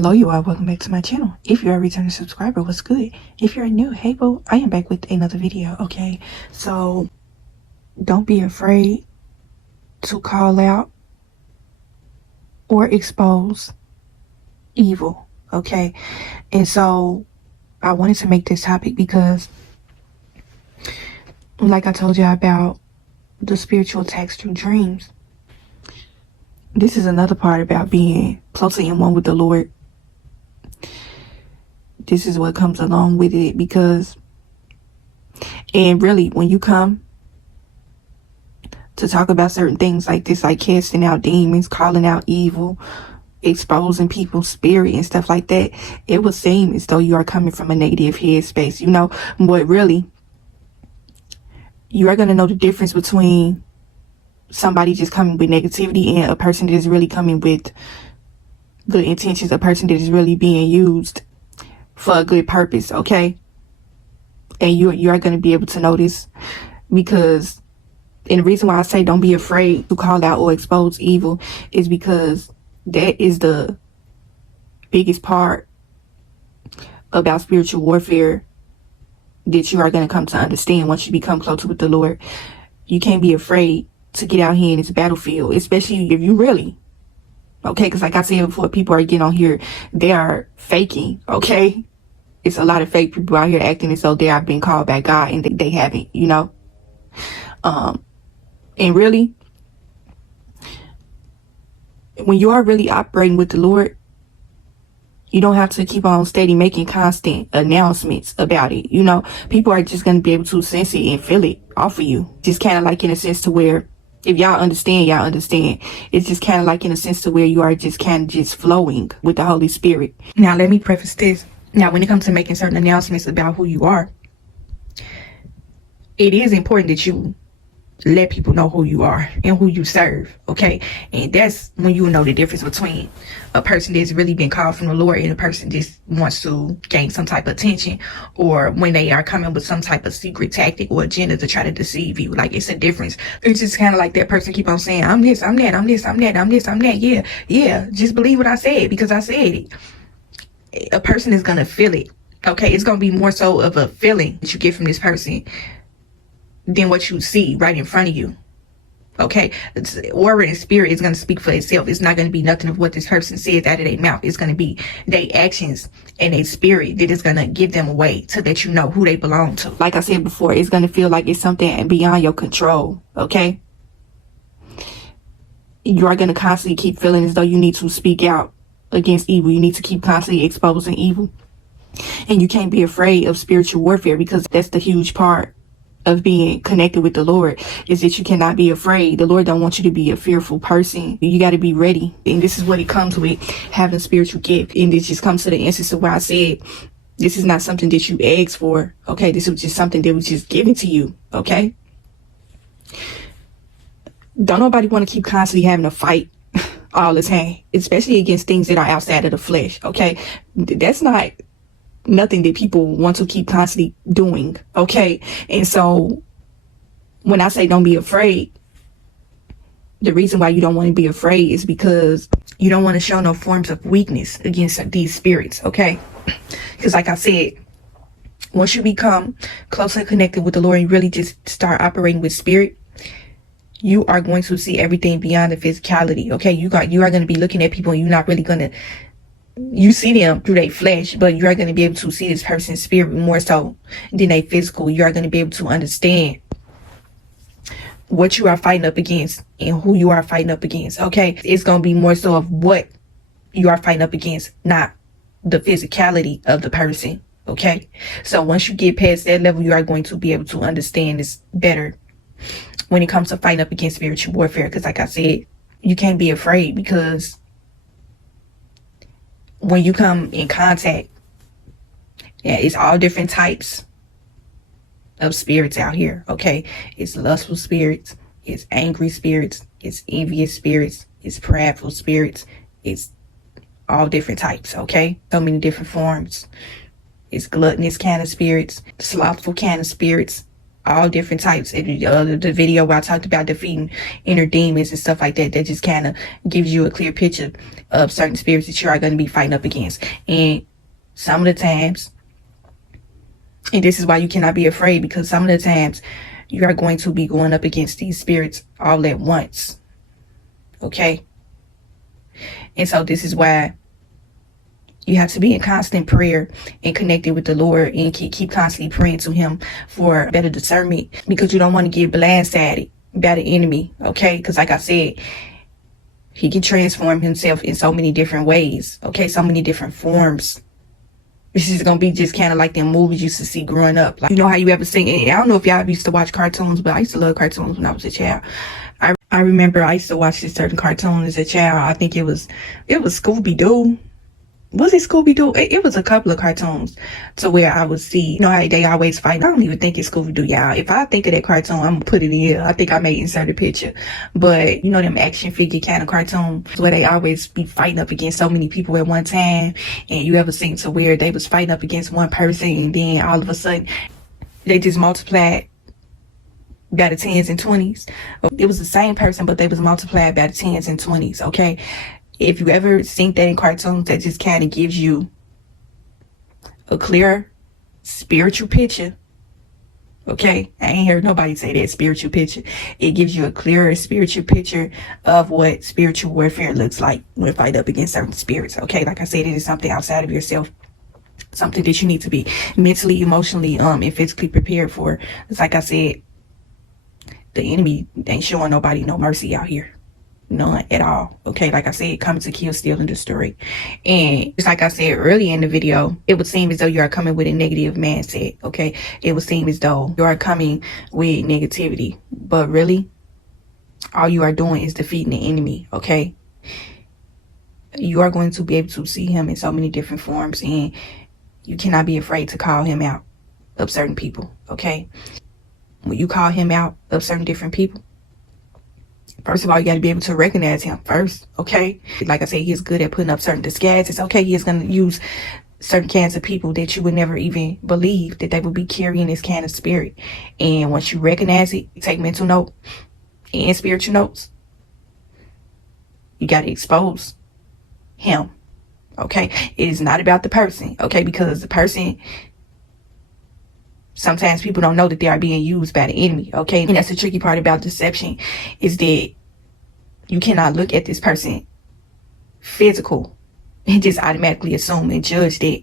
Hello you all, welcome back to my channel. If you're a returning subscriber, what's good? If you're new, hey boo, I am back with another video. Okay, so don't be afraid to call out or expose evil. Okay, and so I wanted to make this topic because like I told you about the spiritual attacks through dreams, this is another part about being closely in one with the Lord. This is what comes along with it, because, and really, when you come to talk about certain things like this, like casting out demons, calling out evil, exposing people's spirit and stuff like that, it will seem as though you are coming from a negative headspace, you know, but really, you are going to know the difference between somebody just coming with negativity and a person that is really coming with good intentions, a person that is really being used for a good purpose. Okay, and you are going to be able to notice, because, and the reason why I say don't be afraid to call out or expose evil is because that is the biggest part about spiritual warfare that you are going to come to understand once you become closer with the Lord. You can't be afraid to get out here in this battlefield, especially if you really, okay, because like I said before, people are getting on here, they are faking. Okay, it's a lot of fake people out here acting as though they are being called by God and they haven't, you know. And really, when you are really operating with the Lord, you don't have to keep on steady making constant announcements about it. You know, people are just going to be able to sense it and feel it off of you. Just kind of like in a sense to where, if y'all understand, y'all understand. It's just kind of like in a sense to where you are just kind of just flowing with the Holy Spirit. Now, let me preface this. Now, when it comes to making certain announcements about who you are, it is important that you let people know who you are and who you serve. Okay, and that's when you know the difference between a person that's really been called from the Lord and a person just wants to gain some type of attention, or when they are coming with some type of secret tactic or agenda to try to deceive you. Like, it's a difference. It's just kind of like that person keep on saying, I'm this, I'm that, I'm this, I'm that, I'm this, I'm that. Yeah, just believe what I said because I said it. A person is gonna feel it. Okay, it's gonna be more so of a feeling that you get from this person than what you see right in front of you. Okay, aura and spirit is going to speak for itself. It's not going to be nothing of what this person says out of their mouth. It's going to be their actions and their spirit that is going to give them away so that you know who they belong to. Like I said before, it's going to feel like it's something beyond your control. Okay, you are going to constantly keep feeling as though you need to speak out against evil. You need to keep constantly exposing evil, and you can't be afraid of spiritual warfare, because that's the huge part of being connected with the Lord, is that you cannot be afraid. The Lord don't want you to be a fearful person. You got to be ready. And this is what it comes with having a spiritual gift. And it just comes to the instance of where I said, this is not something that you asked for. Okay, this was just something that was just given to you. Okay, don't nobody want to keep constantly having a fight all the time, especially against things that are outside of the flesh. Okay, that's not nothing that people want to keep constantly doing. Okay, and so when I say don't be afraid, the reason why you don't want to be afraid is because you don't want to show no forms of weakness against these spirits. Okay, because like I said, once you become closely connected with the Lord and really just start operating with spirit, you are going to see everything beyond the physicality. Okay, you are going to be looking at people and you're not really going to, you see them through their flesh, but you are going to be able to see this person's spirit more so than their physical. You are going to be able to understand what you are fighting up against and who you are fighting up against. Okay, it's going to be more so of what you are fighting up against, not the physicality of the person. Okay, so once you get past that level, you are going to be able to understand this better when it comes to fighting up against spiritual warfare. Because like I said, you can't be afraid, because when you come in contact, yeah, it's all different types of spirits out here. Okay, it's lustful spirits, it's angry spirits, it's envious spirits, it's prideful spirits, it's all different types. Okay, so many different forms. It's gluttonous kind of spirits, slothful kind of spirits, all different types. The video where I talked about defeating inner demons and stuff like that, that just kind of gives you a clear picture of certain spirits that you are going to be fighting up against. And some of the times, and this is why you cannot be afraid, because some of the times you are going to be going up against these spirits all at once. Okay? And so this is why you have to be in constant prayer and connected with the Lord, and keep constantly praying to him for better discernment, because you don't want to get blindsided by the enemy. Okay? Because like I said, he can transform himself in so many different ways. Okay? So many different forms. This is going to be just kind of like them movies you used to see growing up. Like, you know how you ever sing? I don't know if y'all used to watch cartoons, but I used to love cartoons when I was a child. I remember I used to watch this certain cartoon as a child. I think it was Scooby-Doo. Was it Scooby-Doo? It was a couple of cartoons to where I would see, you know how they always fight. I don't even think it's Scooby-Doo, y'all. If I think of that cartoon, I'm gonna put it in here. I think I may insert a picture. But you know them action figure kind of cartoons where they always be fighting up against so many people at one time. And you ever seen to where they was fighting up against one person, and then all of a sudden they just multiplied by the 10s and 20s. It was the same person, but they was multiplied by the 10s and 20s. Okay. If you ever seen that in cartoons, that just kind of gives you a clear spiritual picture. Okay? I ain't heard nobody say that, spiritual picture. It gives you a clearer spiritual picture of what spiritual warfare looks like when fight up against certain spirits. Okay? Like I said, it is something outside of yourself. Something that you need to be mentally, emotionally, and physically prepared for. It's like I said, the enemy ain't showing nobody no mercy out here. None at all. Okay, like I said, coming to kill, steal, and destroy. And just like I said earlier in the video, it would seem as though you are coming with a negative mindset. Okay, it would seem as though you are coming with negativity, but really, all you are doing is defeating the enemy. Okay, you are going to be able to see him in so many different forms, and you cannot be afraid to call him out of certain people. Okay, when you call him out of certain different people, first of all, you got to be able to recognize him first, okay? Like I said, he's good at putting up certain disguises, okay? He is going to use certain kinds of people that you would never even believe that they would be carrying this kind of spirit. And once you recognize it, you take mental note and spiritual notes. You got to expose him, okay? It is not about the person, okay? Because the person, sometimes people don't know that they are being used by the enemy, okay? And that's the tricky part about deception, is that you cannot look at this person physical and just automatically assume and judge that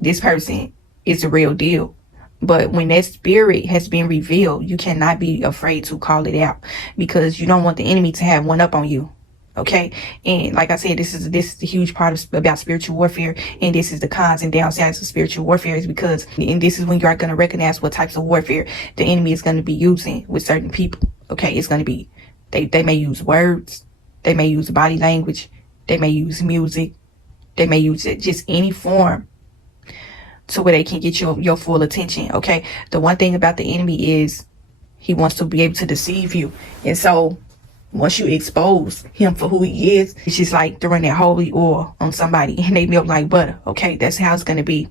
this person is the real deal. But when that spirit has been revealed, you cannot be afraid to call it out, because you don't want the enemy to have one up on you. Okay. And like I said, this is the huge part about spiritual warfare. And this is the cons and downsides of spiritual warfare, is because, and this is when you are going to recognize what types of warfare the enemy is going to be using with certain people. Okay. It's going to be, they may use words. They may use body language. They may use music. They may use just any form to where they can get your full attention. Okay. The one thing about the enemy is he wants to be able to deceive you. And so once you expose him for who he is, it's just like throwing that holy oil on somebody and they melt like butter. Okay, that's how it's going to be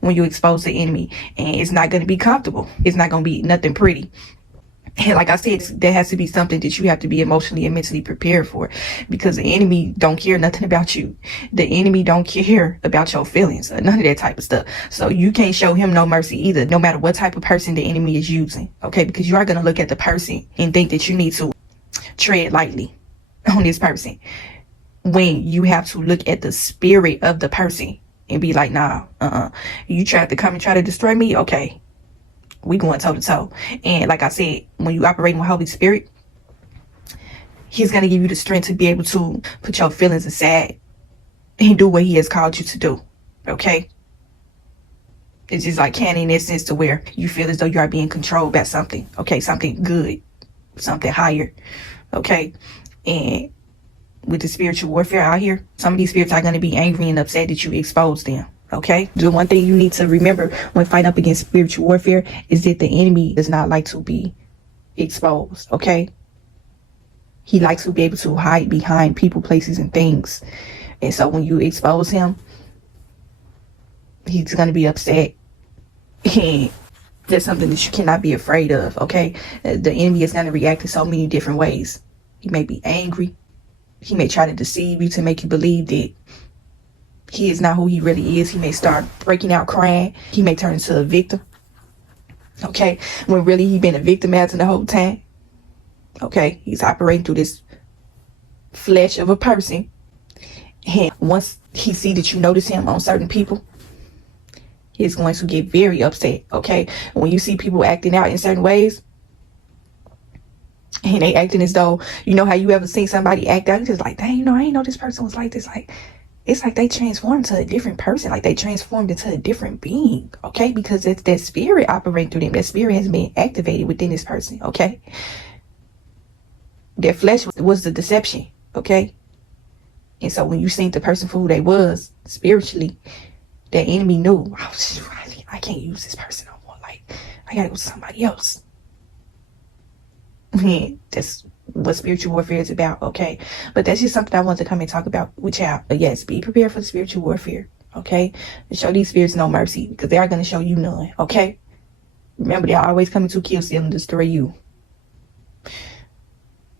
when you expose the enemy. And it's not going to be comfortable. It's not going to be nothing pretty. And like I said, there has to be something that you have to be emotionally and mentally prepared for, because the enemy don't care nothing about you. The enemy don't care about your feelings or none of that type of stuff. So you can't show him no mercy either, no matter what type of person the enemy is using. Okay, because you are going to look at the person and think that you need to tread lightly on this person, when you have to look at the spirit of the person and be like, nah, you tried to come and try to destroy me. Okay, we going toe to toe. And like I said, when you operate with Holy Spirit, he's going to give you the strength to be able to put your feelings aside and do what he has called you to do. Okay, it's just like candy in that sense, to where you feel as though you are being controlled by something. Okay, something good, something higher. Okay, and with the spiritual warfare out here, some of these spirits are going to be angry and upset that you exposed them. Okay, the one thing you need to remember when fighting up against spiritual warfare is that the enemy does not like to be exposed. Okay, he likes to be able to hide behind people, places, and things. And so when you expose him, he's going to be upset. And That's something that you cannot be afraid of, okay? The enemy is going to react in so many different ways. He may be angry. He may try to deceive you to make you believe that he is not who he really is. He may start breaking out crying. He may turn into a victim, okay? When really he been a victimizer the whole time, okay? He's operating through this flesh of a person. And once he see that you notice him on certain people, he's going to get very upset, okay? When you see people acting out in certain ways, and they acting as though, you know how you ever seen somebody act out, you just like, dang, I ain't know this person was like this. Like, it's like they transformed to a different person, like they transformed into a different being, okay? Because it's that spirit operating through them. That spirit has been activated within this person, okay? Their flesh was the deception, okay? And so when you seen the person for who they was spiritually, the enemy knew, I can't use this person no more. Like, I gotta go to somebody else. That's what spiritual warfare is about, okay? But that's just something I want to come and talk about with y'all. But yes, be prepared for the spiritual warfare, okay? And show these spirits no mercy, because they are going to show you none, okay? Remember, they're always coming to kill, steal, and destroy you.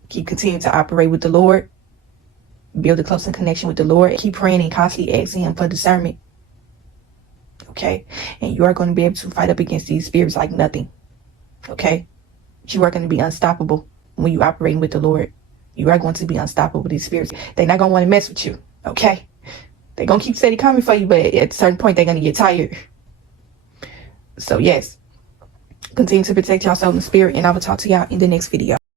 Keep continuing to operate with the Lord. Build a closer connection with the Lord. Keep praying and constantly asking him for discernment, okay? And you are going to be able to fight up against these spirits like nothing, okay? You are going to be unstoppable when you operating with the Lord. You are going to be unstoppable with these spirits. They're not going to want to mess with you, okay? They're going to keep steady coming for you, but at a certain point, they're going to get tired. So yes, continue to protect your soul and spirit, and I will talk to y'all in the next video.